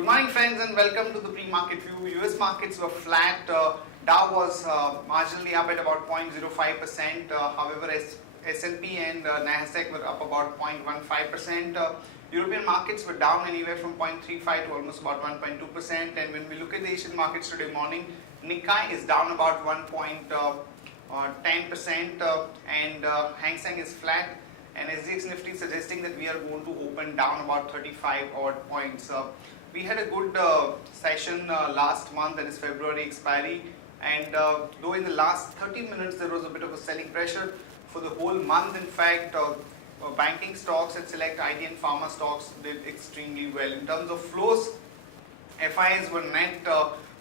Good morning friends and welcome to the pre-market view. US markets were flat. Dow was marginally up at about 0.05%. However, S&P and Nasdaq were up about 0.15%. European markets were down anywhere from 0.35 to almost about 1.2%. And when we look at the Asian markets today morning, Nikkei is down about 1.10% and Hang Seng is flat. And SGX Nifty suggesting that we are going to open down about 35 odd points. We had a good session last month, that is February expiry, and though in the last 30 minutes there was a bit of a selling pressure, for the whole month in fact banking stocks and select IT and pharma stocks did extremely well. In terms of flows, FIs were net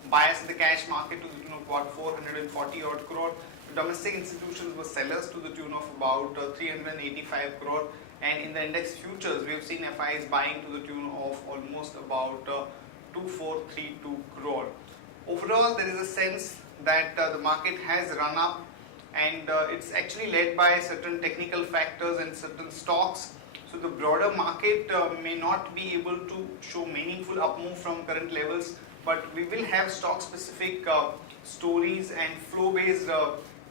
biased in the cash market to the tune of about 440 odd crore. Domestic institutions were sellers to the tune of about 385 crore, and in the index futures we have seen FIs buying to the tune of almost about 2432 crore. Overall, there is a sense that the market has run up, and it's actually led by certain technical factors and certain stocks. So the broader market may not be able to show meaningful up move from current levels, but we will have stock specific stories and flow based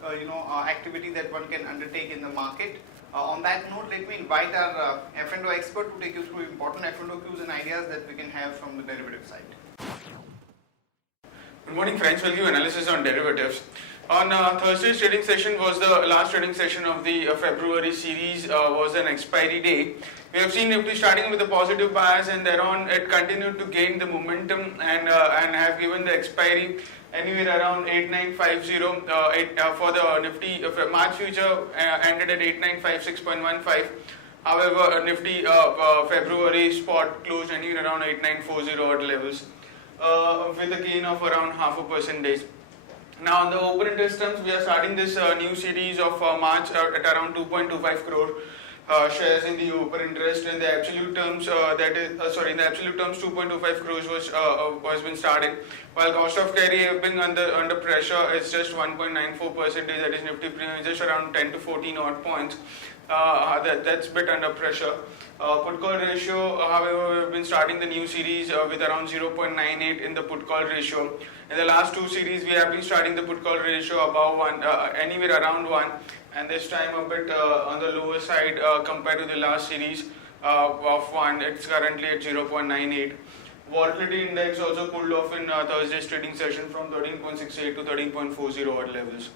activity that one can undertake in the market. On that note, let me invite our F&O expert to take you through important F&O cues and ideas that we can have from the derivative side. Good morning friends, we'll give analysis on derivatives. On Thursday's trading session was the last trading session of the February series, was an expiry day. We have seen Nifty starting with a positive bias, and thereon it continued to gain the momentum and have given the expiry anywhere around 8950 for the Nifty. March future ended at 8956.15. However, Nifty February spot closed anywhere around 8940 odd levels with a gain of around 0.5%. Now, on the open interest terms, we are starting this new series of March at around 2.25 crore shares in the open interest. In the absolute terms, in the absolute terms, 2.25 crores was been started. While cost of carry have been under pressure, it's just 1.94%. That is Nifty premium, just around 10 to 14 odd points. That's a bit under pressure. Put call ratio, however, we have been starting the new series with around 0.98 in the put call ratio. In the last two series, we have been starting the put call ratio above 1, anywhere around 1, and this time a bit on the lower side compared to the last series of 1. It's currently at 0.98. Volatility index also cooled off in Thursday's trading session from 13.68 to 13.40 odd levels.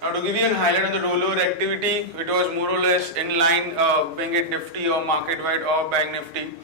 Now, to give you a highlight on the rollover activity, it was more or less in line, being it Nifty or market wide or Bank Nifty.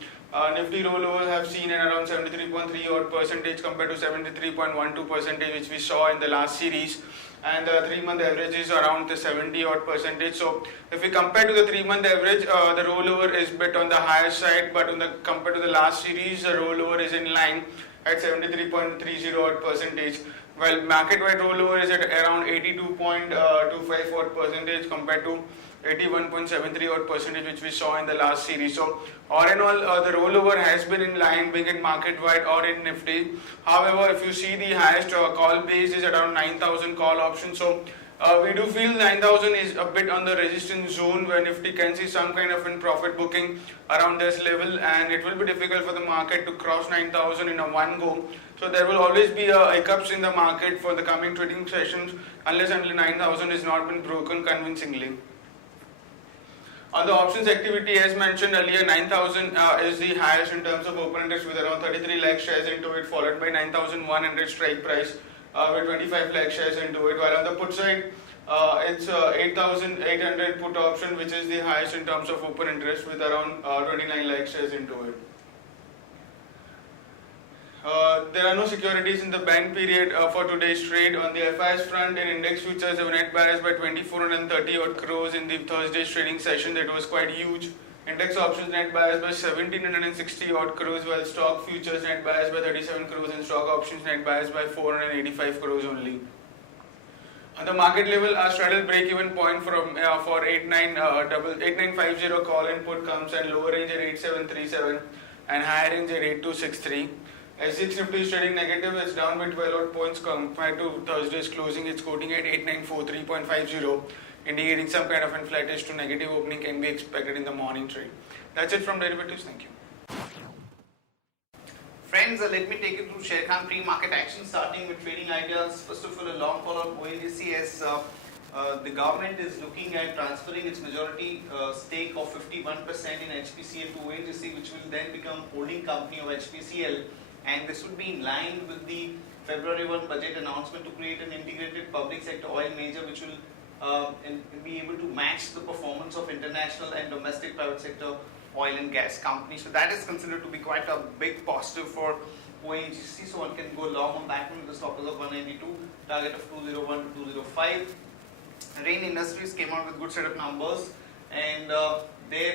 Nifty rollovers have seen an around 73.3 odd percentage compared to 73.12% which we saw in the last series, and the 3-month average is around the 70 odd percentage. So if we compare to the 3-month average, the rollover is bit on the higher side, but compared to the last series, the rollover is in line at 73.30 odd percentage. While market wide rollover is at around 82.25 odd percentage compared to 81.73 odd percentage which we saw in the last series. So all in all, the rollover has been in line, being it market wide or in Nifty. However, if you see, the highest call base is around 9,000 call options. So we do feel 9,000 is a bit on the resistance zone where Nifty can see some kind of in profit booking around this level, and it will be difficult for the market to cross 9,000 in a one go. So there will always be hiccups in the market for the coming trading sessions unless until 9,000 has not been broken convincingly. On the options activity, as mentioned earlier, 9,000 is the highest in terms of open interest with around 33 lakh shares into it, followed by 9,100 strike price with 25 lakh shares into it. While on the put side, it's 8,800 put option, which is the highest in terms of open interest with around 29 lakh shares into it. There are no securities in the bank period for today's trade. On the FIs front, in index futures, have net bias by 2,430 odd crores in the Thursday's trading session. That was quite huge. Index options net bias by 1,760 odd crores, while stock futures net bias by 37 crores and stock options net bias by 485 crores only. On the market level, our straddle break-even point for 8950 call and put comes and lower range at 8737 and higher range at 8263. SGX Nifty is trading negative. It's down by 12 odd points compared to Thursday's closing. It's quoting at 8943.50, indicating some kind of flattish to negative opening can be expected in the morning trade. That's it from derivatives. Thank you. Friends, let me take you through Sharekhan pre-market action, starting with trading ideas. First of all, a long call on ONGC as the government is looking at transferring its majority stake of 51% in HPCL to ONGC, which will then become holding company of HPCL, and this would be in line with the February 1 budget announcement to create an integrated public sector oil major, which will be able to match the performance of international and domestic private sector oil and gas companies. So that is considered to be quite a big positive for ONGC. So one can go long on that one with the stop loss of 192, target of 201 to 205. Rain Industries came out with good set of numbers, and their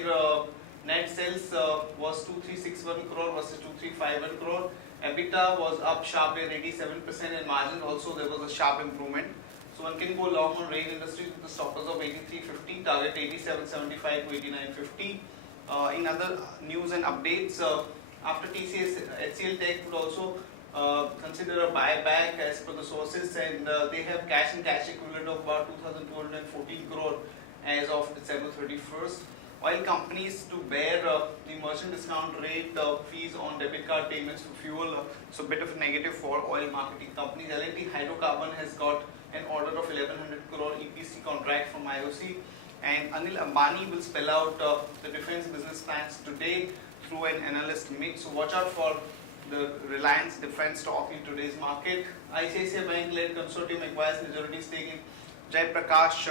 net sales was 2361 crore versus 2351 crore. EBITDA was up sharply at 87%, and margin also there was a sharp improvement. So one can go long on Rain Industries with the stop loss of 83.50, target 87.75 to 89.50. In other news and updates, after TCS, HCL Tech would also consider a buyback as per the sources, and they have cash and cash equivalent of about 2,214 crore as of December 31st. Oil companies to bear the merchant discount rate fees on debit card payments for fuel, so a bit of a negative for oil marketing companies. L&T Hydrocarbon has got an order of 1100 crore EPC contract from IOC, and Anil Ambani will spell out the defense business plans today through an analyst meet. So watch out for the Reliance defense stock in today's market. ICICI Bank-led consortium acquires majority stake in Jai Prakash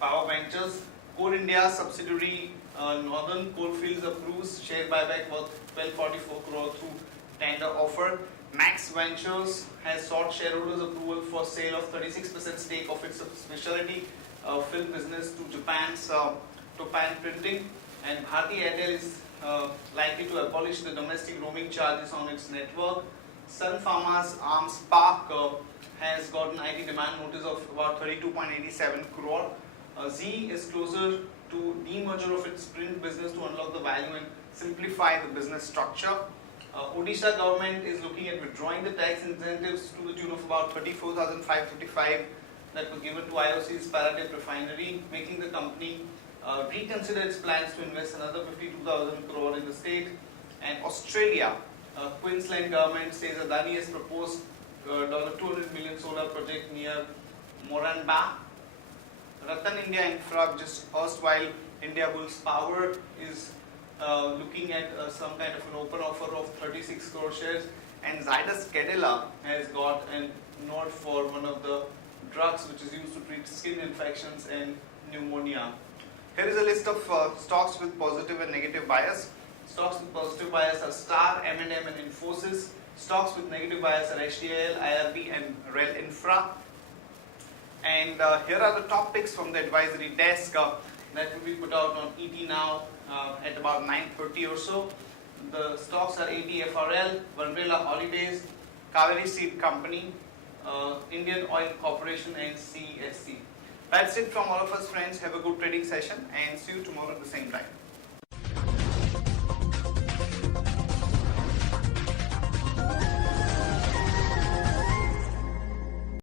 Power Ventures. Core India subsidiary Northern Coalfields approves share buyback worth 1244 crore through tender offer. Max Ventures has sought shareholders approval for sale of 36% stake of its specialty film business to Japan's Topan Printing, and Bharti Airtel is likely to abolish the domestic roaming charges on its network. Sun Pharma's arm Spark has got an IT demand notice of about 32.87 crore. Z is closer to demerger of its print business to unlock the value and simplify the business structure. Odisha government is looking at withdrawing the tax incentives to the tune of about 34,555 that was given to IOC's Paradip refinery, making the company reconsider its plans to invest another 52,000 crore in the state. And Australia, Queensland government says Adani has proposed $200 million solar project near Moranbah. Ratan India Infra, just erstwhile India Bulls Power, is looking at some kind of an open offer of 36 crore shares, and Zydus Cadila has got a nod for one of the drugs which is used to treat skin infections and pneumonia. Here is a list of stocks with positive and negative bias. Stocks with positive bias are Star, M&M and Infosys. Stocks with negative bias are HDL, IRB and Rel Infra. And here are the top picks from the advisory desk that will be put out on ET Now at about 9:30 or so. The stocks are ATFRL, Vanrela Holidays, Kaveri Seed Company, Indian Oil Corporation and CSC. That's it from all of us, friends. Have a good trading session and see you tomorrow at the same time.